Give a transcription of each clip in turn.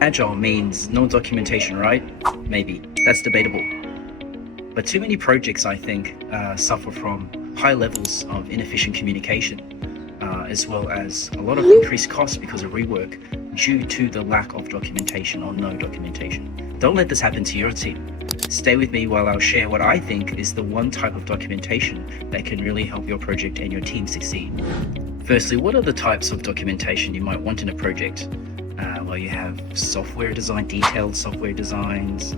Agile means no documentation, right? Maybe. That's debatable. But too many projects, I think, suffer from high levels of inefficient communication, as well as a lot of increased costs because of rework due to the lack of documentation or no documentation. Don't let this happen to your team. Stay with me while I'll share what I think is the one type of documentation that can really help your project and your team succeed. Firstly, what are the types of documentation you might want in a project? Well, you have software design, detailed software designs,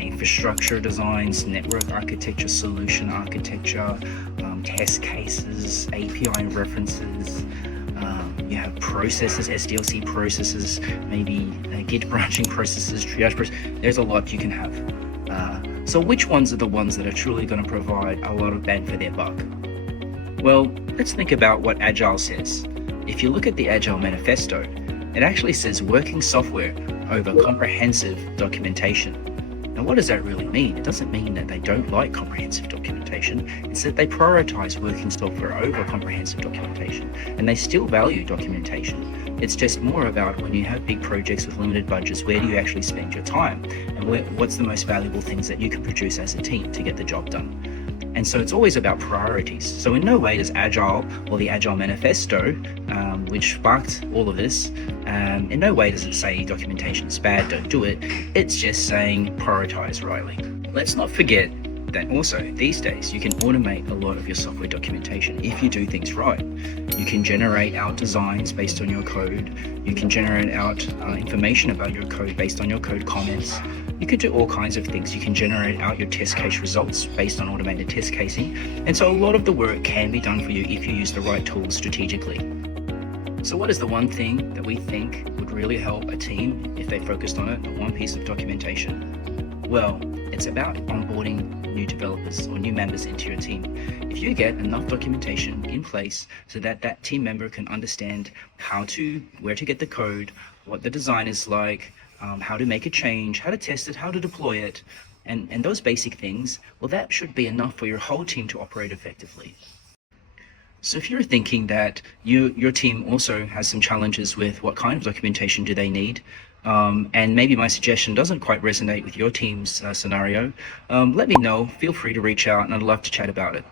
infrastructure designs, network architecture, solution architecture, test cases, API references. You have processes, SDLC processes, maybe Git branching processes, triage processes. There's a lot you can have. So which ones are the ones that are truly going to provide a lot of bang for their buck? Well, let's think about what Agile says. If you look at the Agile manifesto, it actually says working software over comprehensive documentation. Now, what does that really mean? It doesn't mean that they don't like comprehensive documentation. It's that they prioritize working software over comprehensive documentation, and they still value documentation. It's just more about when you have big projects with limited budgets, where do you actually spend your time? And what's the most valuable things that you can produce as a team to get the job done? And so it's always about priorities. So in no way does Agile or the Agile Manifesto, which sparked all of this, in no way does it say documentation is bad, don't do it. It's just saying prioritize rightly. Let's not forget that also these days you can automate a lot of your software documentation if you do things right. You can generate out designs based on your code. You can generate out information about your code based on your code comments. You can do all kinds of things. You can generate out your test case results based on automated test casing. And so a lot of the work can be done for you if you use the right tools strategically. So what is the one thing that we think would really help a team if they focused on it, one piece of documentation? Well, it's about onboarding new developers or new members into your team. If you get enough documentation in place so that that team member can understand where to get the code, what the design is like, how to make a change, how to test it, how to deploy it, and those basic things, well, that should be enough for your whole team to operate effectively. So if you're thinking that your team also has some challenges with what kind of documentation do they need, and maybe my suggestion doesn't quite resonate with your team's scenario, let me know. Feel free to reach out and I'd love to chat about it.